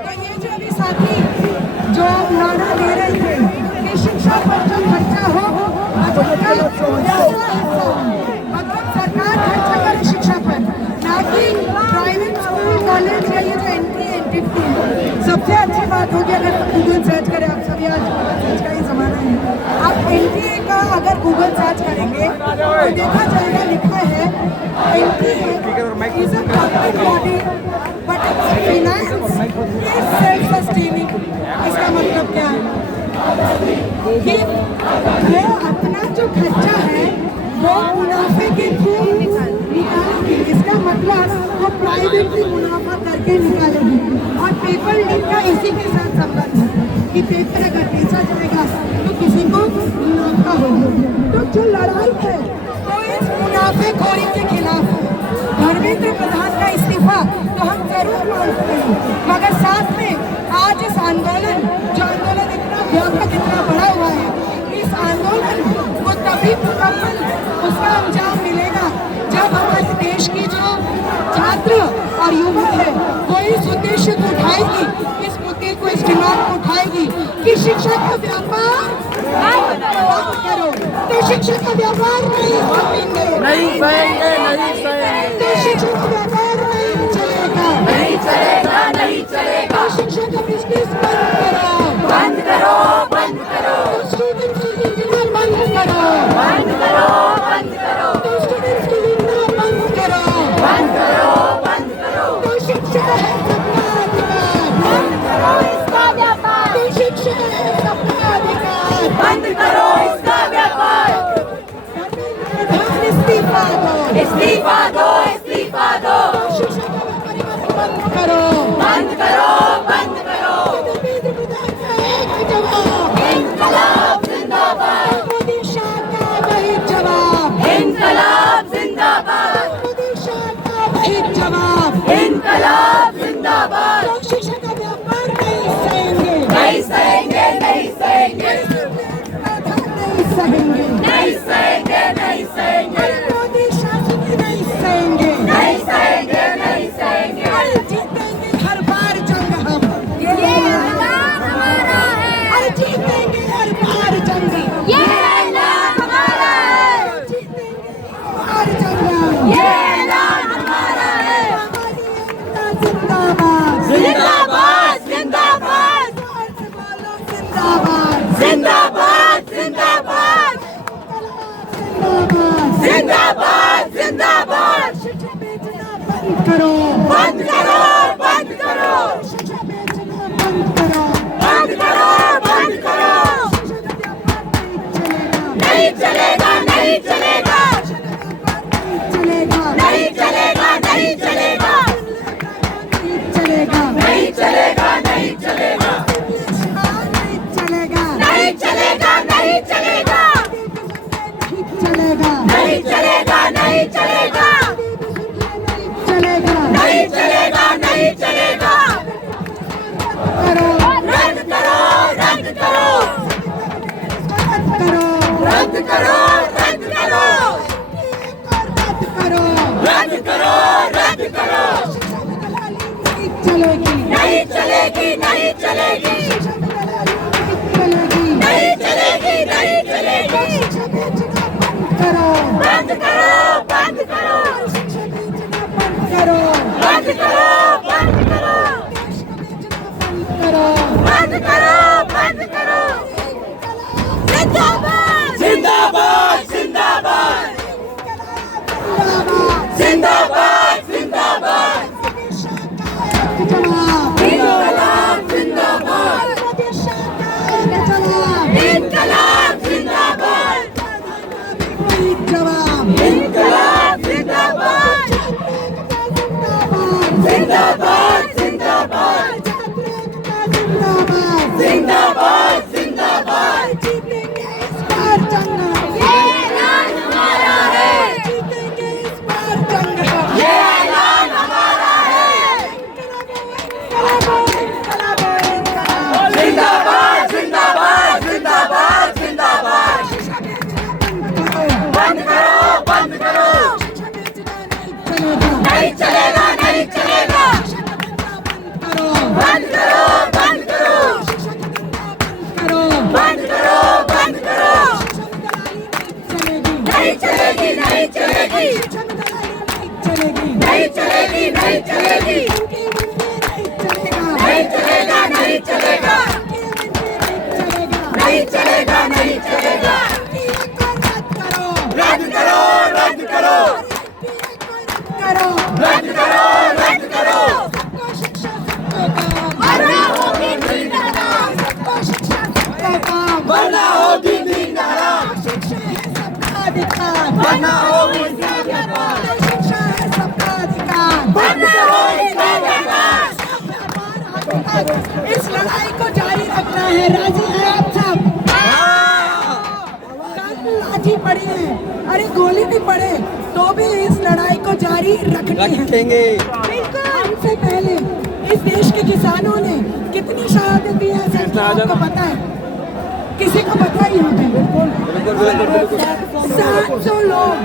तो ये जो अभी साथी जो नारा दे रहे थे कि शिक्षा पर जो खर्चा हो, मतलब सरकार खर्चा करे शिक्षा पर, ना कि प्राइवेट स्कूल कॉलेज या ये जो एंट्री है। सबसे अच्छी बात होगी अगर गूगल सर्च करें, आप सभी आज गूगल सर्च का ही ज़माना है, आप एनटीए का अगर गूगल सर्च करेंगे तो देखा जाएगा लिखा है NTA is a public body but finance is self sustaining. इसका मतलब क्या है कि वो अपना जो खर्चा है वो मुनाफे के थ्रू निकालेगी। इसका मतलब वो प्राइवेटली मुनाफा करके निकालेगी। और पेपर लीक का इसी के साथ संबंध है कि पेपर अगर बेचा जाएगा तो किसी को मुनाफा होगा। तो जो लड़ाई है वो इस मुनाफेखोरी के खिलाफ है। धर्मेंद्र प्रधान का इस्तीफा तो हम जरूर मांगते हैं, मगर साथ में आज इस आंदोलन, जो आंदोलन इतना व्यापक, इतना बड़ा हुआ है, इस आंदोलन को तभी मुकम्मल उसका अंजाम मिलेगा जब हमारे देश की जो छात्र और युवा है वो इस उद्देश्य को उठाएगी, इस मुद्दे को, इस डिमांड को उठाएगी कि शिक्षा का व्यापार बंद करो। तो शिक्षा का व्यापार नहीं सहेंगे, नहीं सहेंगे, नहीं सहेंगे। तो शिक्षा का व्यापार नहीं चलेगा, नहीं चलेगा, नहीं चलेगा। तो शिक्षा का बिजनेस बंद करो, बंद करो, बंद करो। तो स्टूडेंट्स की यूनियन बंद करो, बंद करो, बंद करो। तो स्टूडेंट्स की यूनियन बंद करो, बंद करो, बंद करो। तो शिक्षा है सबका अधिकार, करो, बंद करो, बंद करो, शिक्षा बेचना बंद करो, बंद करो, बंद करो, नहीं चलेगा, नहीं चलेगा, चलेगा, नहीं चलेगा, नहीं चलेगा, चलेगा, नहीं चलेगा, नहीं चलेगा, चलेगा, नहीं चलेगा, नहीं चलेगा, चलेगा, नहीं चलेगा, नहीं चलेगा, चलेगा, नहीं चलेगा, नहीं चलेगा, करो, रद्द करो, रद्द करो, करो, रद्द करो, रद्द करो, करो, रद्द करो, रद्द करो, चलेगी, नहीं चलेगी, नहीं चलेगी, चलेगी, नहीं चलेगी, नहीं चलेगी, करो, बंद करो, बंद करो, करो, बंद करो, बंद करो, करो, बंद करो, बंद करो, जिंदाबाद, जिंदाबाद, जिंदाबाद, जिंदाबाद, जिंदाबाद, जवाब, इनकलाब जिंदाबाद, जवाब, इनकलाब जिंदाबाद, जवाब, इनकलाब जिंदाबाद, जिंदाबाद, जिंदाबाद, जिंदाबाद, जिंदाबाद, जीतेंगे इस बार जंग, ये ऐलान हमारा है, जीतेंगे इस बार जंग, ये ऐलान हमारा है, जिंदाबाद, जिंदाबाद, जिंदाबाद, जिंदाबाद, बंद करो, बंद करो, नहीं चलेगा, नहीं चलेगा, बंद करो, बंद करो, बंद करो, बंद करो, नहीं चलेगी, नहीं चलेगी, नहीं चलेगी, नहीं चलेगी, नहीं चलेगा, नहीं चलेगा, नहीं चलेगा, नहीं चलेगा, रद्द करो, रद्द करो, रद्द करो, रद्द करो, वरना होगी दीन हराम, वरना होगी दीन हराम, वरना होगी दीन हराम, वरना होगी दीन हराम, इस लड़ाई को जारी रखना है, राजी है आप सब? लाठी पड़ी है, अरे गोली भी पड़े तो भी इस लड़ाई को जारी रखेंगे। हमसे पहले इस देश के किसानों ने कितनी शहादत दी है आपको पता है? किसी को पता है यहाँ पे? 700 लोग,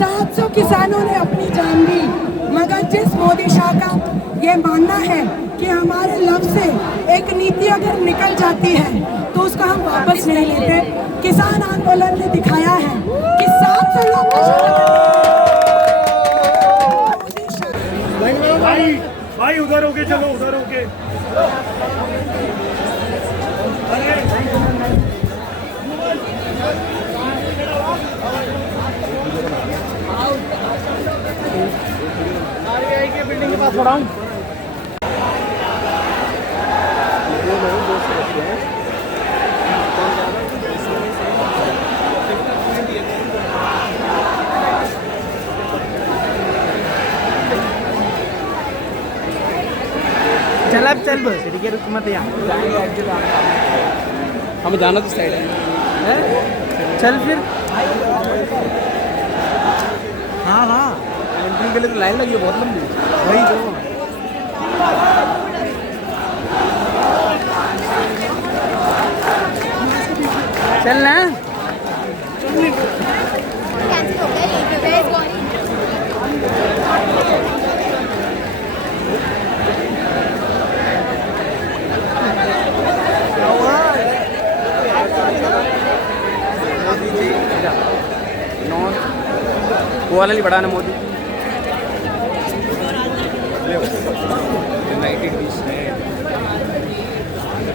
700 किसानों ने अपनी जान दी, मगर जिस मोदी शाह का ये मानना है कि हमारे लफ्ज से एक नीति अगर निकल जाती है तो उसको हम वापस नहीं लेते। किसान आंदोलन ने दिखाया है कि 700 लोग भाई उधर होके चलो, उधर होके। आरबीआई के बिल्डिंग के पास खड़ा हूँ। चल अब चल बस ठीक है, रुक मत यहाँ। हमें जाना तो साइड है। चल फिर। हाँ हाँ, एंट्री के लिए तो लाइन लगी है बहुत लंबी। वही तो। चल ना। वो वाला नहीं बढ़ाना Modi. United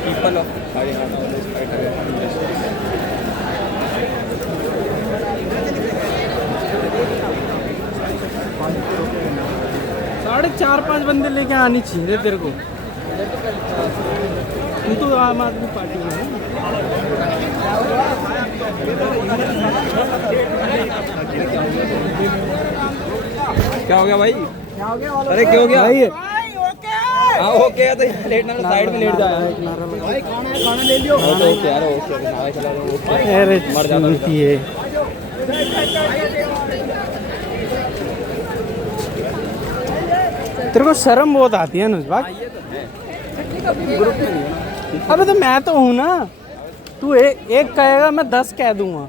people of Haryana 4-5 बंदे लेके आनी चाहिए तेरे को। तू तो आम आदमी पार्टी में है। क्या हो गया भाई? अरे क्या हो गया भाई? हाँ ओके है तो लेट ना साइड में लेट जाया भाई। खाना ले लियो। ओके यार ओके नावे चला लो। अरे मर जाता है। तेरे को शर्म बहुत आती है अनुज भाई। अबे तो मैं तो हूँ ना, तू एक कहेगा मैं 10 कह दूंगा।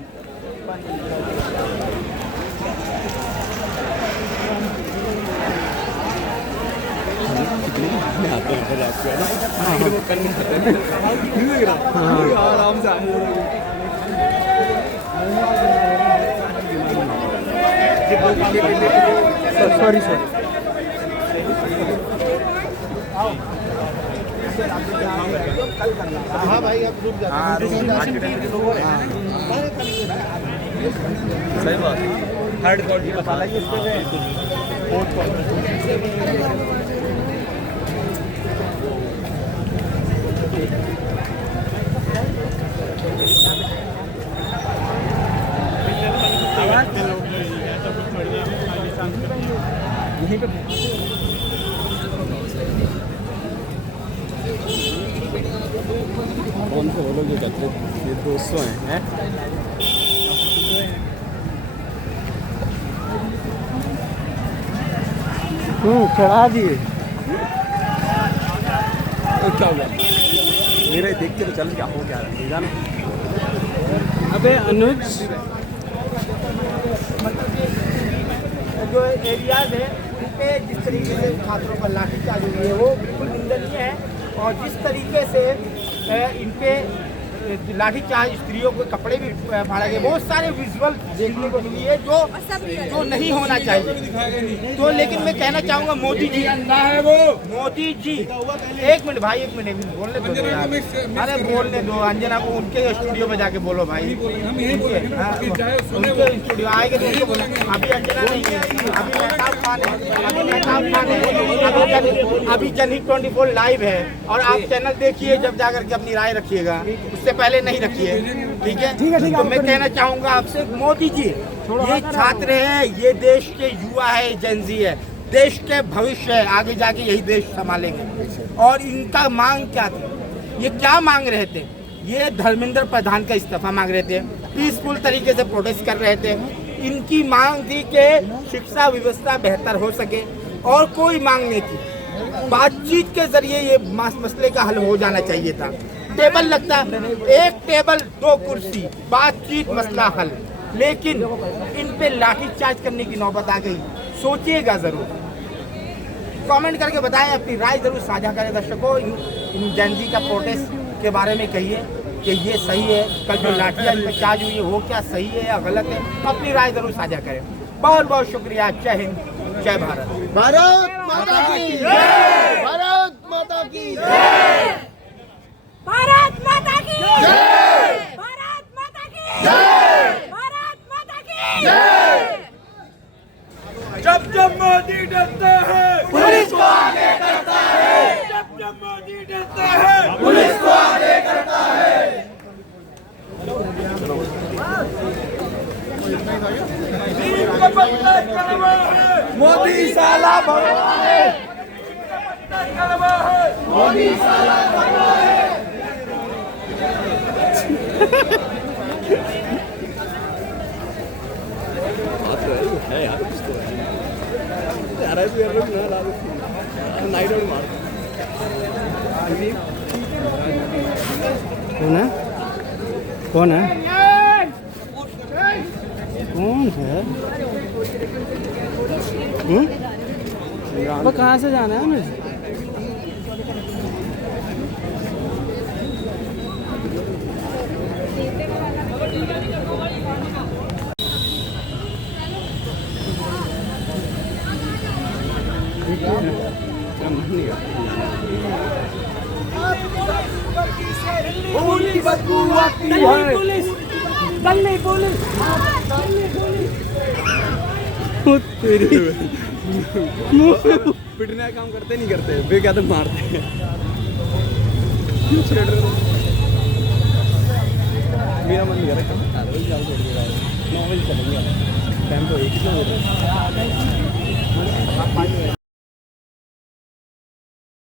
आराम से सॉरी सर। हाँ भाई अब रुक जाते सही बात। थर्ड क्वालिटी मसाला यहीं पे कौन से वो लोग जो कहते हैं ये 200 हैं? चढ़ा दिए। क्या हुआ? मेरे देख के तो चल क्या हो क्या रहा है। अबे अनुज जो एरियाज है उन पे जिस तरीके से छात्रों पर लाठीचार्ज हुई है वो बिल्कुल निंदनीय है। और जिस तरीके से इन पे लाठीचार्ज, स्त्रियों के कपड़े भी फाड़ा गए, बहुत सारे विजुअल देखने को मिली है जो नहीं होना चाहिए। तो लेकिन मैं कहना चाहूँगा मोदी जी, मोदी जी एक मिनट भाई, एक मिनट बोलने दो यार। अरे बोलने दो अंजना को, उनके स्टूडियो में जाके बोलो भाई। उनके स्टूडियो आएंगे तो उनको बोलो। अभी अंजना नहीं है, अभी मेहताब खान है, अभी जनहित 24 लाइव है। और आप चैनल देखिए, जब जाकर के अपनी राय रखिएगा, उससे पहले नहीं रखिए। ठीक है। तो मैं कहना चाहूँगा आपसे मोदी जी, ये छात्र है, ये देश के युवा है, जेनजी है, देश के भविष्य है, आगे जाके यही देश संभालेंगे। और इनका मांग क्या थी? ये क्या मांग रहे थे? ये धर्मेंद्र प्रधान का इस्तीफा मांग रहे थे, पीसफुल तरीके से प्रोटेस्ट कर रहे थे। इनकी मांग थी कि शिक्षा व्यवस्था बेहतर हो सके, और कोई मांग नहीं थी। बातचीत के जरिए ये मसले का हल हो जाना चाहिए था। टेबल लगता, एक टेबल 2 कुर्सी, बातचीत मसला हल। लेकिन इन पे लाठीचार्ज करने की नौबत आ गई। सोचिएगा जरूर, कमेंट करके बताएं, अपनी राय जरूर साझा करें। दर्शकों, इन जैनजी का प्रोटेस्ट के बारे में कहिए कि ये सही है, कल जो लाठीचार्ज हुई है वो क्या सही है या गलत है, अपनी राय जरूर साझा करें। बहुत बहुत शुक्रिया। जय हिंद, जय भारत। भारत माता की जय। भारत माता की जय। भारत माता की जय। भारत माता की जय। भारत माता की जय। जब जब मोदी डरता है पुलिस को आगे करता है। जब जब मोदी डरता है पुलिस को आगे करता है। मोदी साला भगवा है, मोदी साला भगवा है। है यार कुछ तो यार ऐसे यार लोग ना ला दो नाइट आउट मार। कौन है? कौन है? कौन है? वो कहाँ से जाना है हमें? पूरी बदबू आती है। पुलिस, पिटने का काम करते नहीं करते, बेकायदे मारते हैं। क्यों छेड़ रहे हो? मेरा मन नहीं कर रहा, नॉर्मल चलेंगे, टाइम तो एक ही